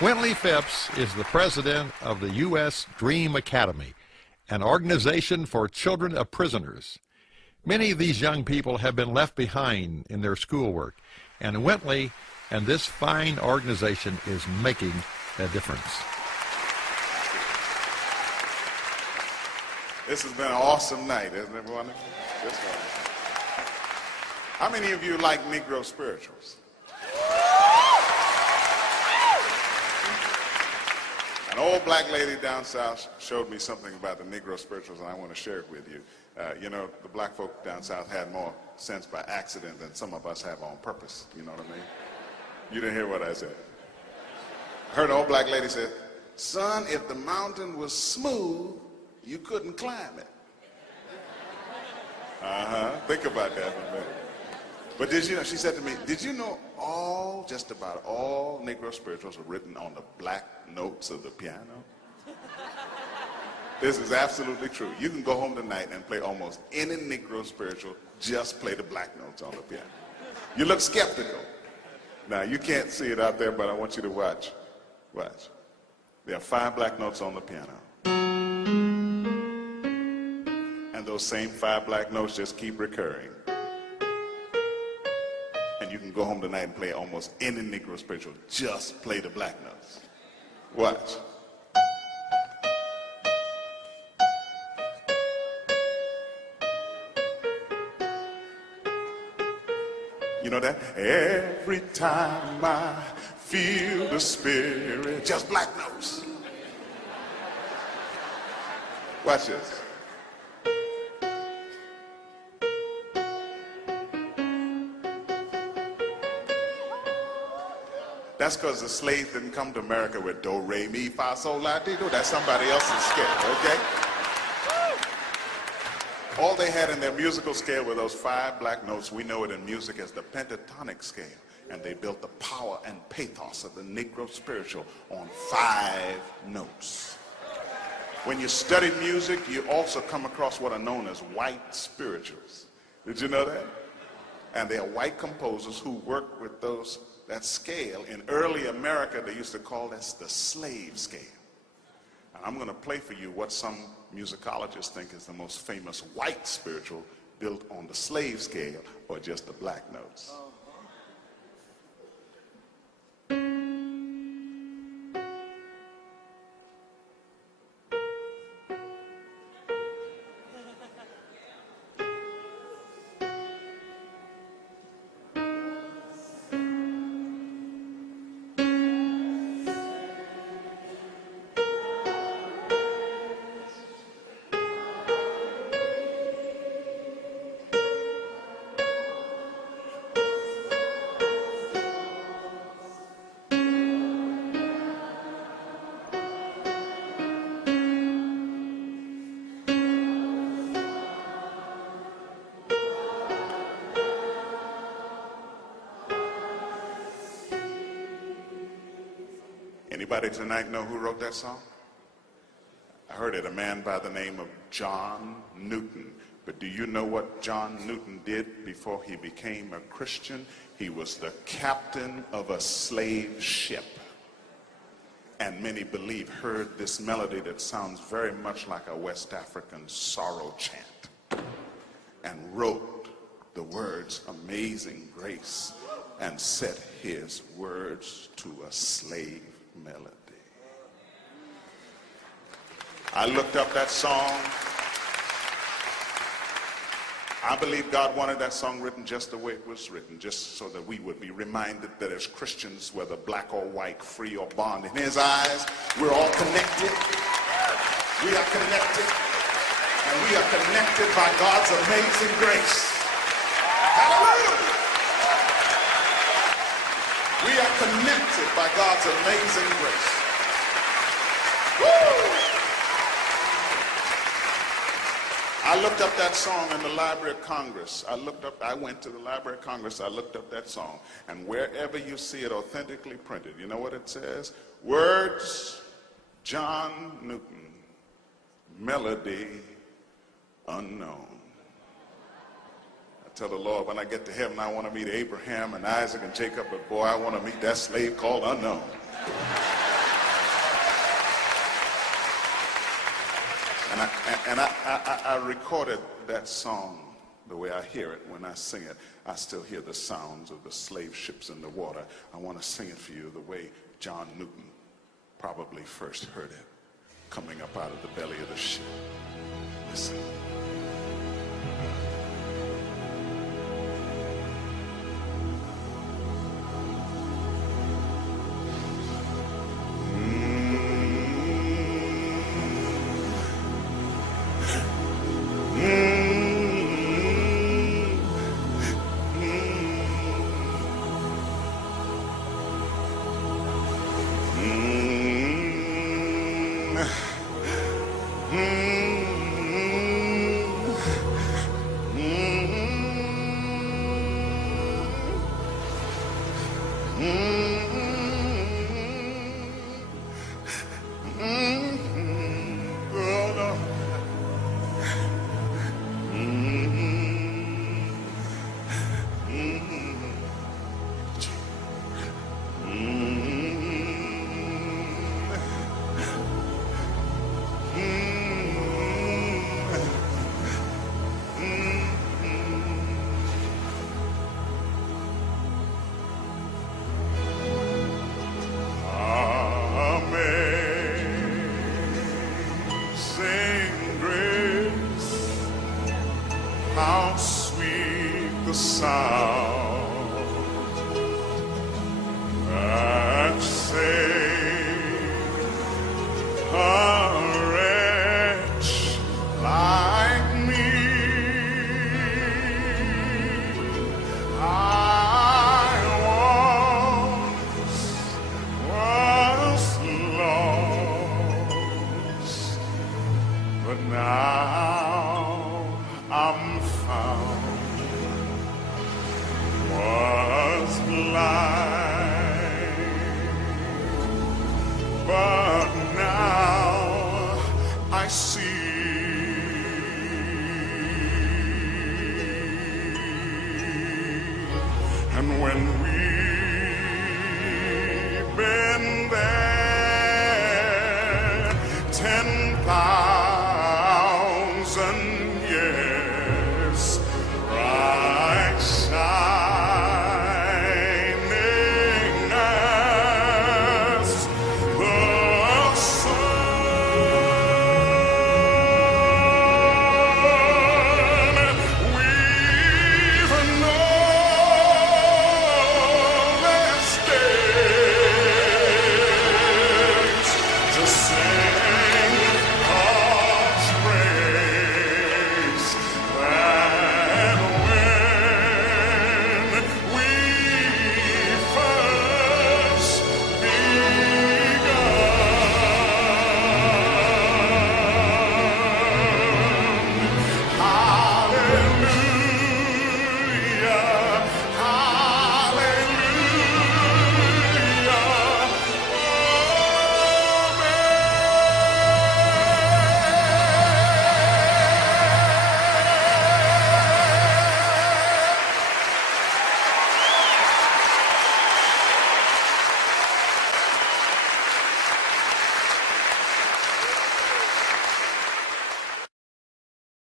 Wintley Phipps is the president of the U.S. Dream Academy, an organization for children of prisoners. Many of these young people have been left behind in their schoolwork, and Wintley and this fine organization is making a difference. This has been an awesome night, isn't it, everyone? How many of you like Negro spirituals? An old black lady down south showed me something about the Negro spirituals, and I want to share it with you. You know, the black folk down south had more sense by accident than some of us have on purpose. You know what I mean? You didn't hear what I said. I heard an old black lady say, "Son, if the mountain was smooth, you couldn't climb it." Think about that for a minute. But did you know, she said to me, did you know just about all Negro spirituals are written on the black notes of the piano? This is absolutely true. You can go home tonight and play almost any Negro spiritual, just play the black notes on the piano. You look skeptical. Now, you can't see it out there, but I want you to watch. Watch. There are 5 black notes on the piano. And those same 5 black notes just keep recurring. And you can go home tonight and play almost any Negro spiritual. Just play the black notes. Watch. You know that? Every time I feel the spirit. Just black notes. Watch this. That's because the slaves didn't come to America with do, re, mi, fa, sol, la, ti, do. That's somebody else's scale, okay? All they had in their musical scale were those 5 black notes. We know it in music as the pentatonic scale. And they built the power and pathos of the Negro spiritual on 5 notes. When you study music, you also come across what are known as white spirituals. Did you know that? And they are white composers who work with that scale. In early America, they used to call this the slave scale. And I'm going to play for you what some musicologists think is the most famous white spiritual built on the slave scale or just the black notes. Anybody tonight know who wrote that song? I heard it, a man by the name of John Newton. But do you know what John Newton did before he became a Christian? He was the captain of a slave ship. And many believe heard this melody that sounds very much like a West African sorrow chant and wrote the words Amazing Grace and set his words to a slave melody. I looked up that song. I believe God wanted that song written just the way it was written, just so that we would be reminded that as Christians, whether black or white, free or bond, in his eyes, we're all connected. We are connected. And we are connected by God's amazing grace. Hallelujah! We are connected by God's amazing grace. Woo! I looked up that song in the Library of Congress. I went to the Library of Congress, I looked up that song. And wherever you see it authentically printed, you know what it says? Words, John Newton. Melody, unknown. Tell the Lord, when I get to heaven, I want to meet Abraham and Isaac and Jacob, but boy, I want to meet that slave called unknown. I recorded that song the way I hear it when I sing it. I still hear the sounds of the slave ships in the water. I want to sing it for you the way John Newton probably first heard it, coming up out of the belly of the ship. Listen. How sweet the sound that saved a wretch like me. I once was lost, but now I'm found. Was blind, but now I see.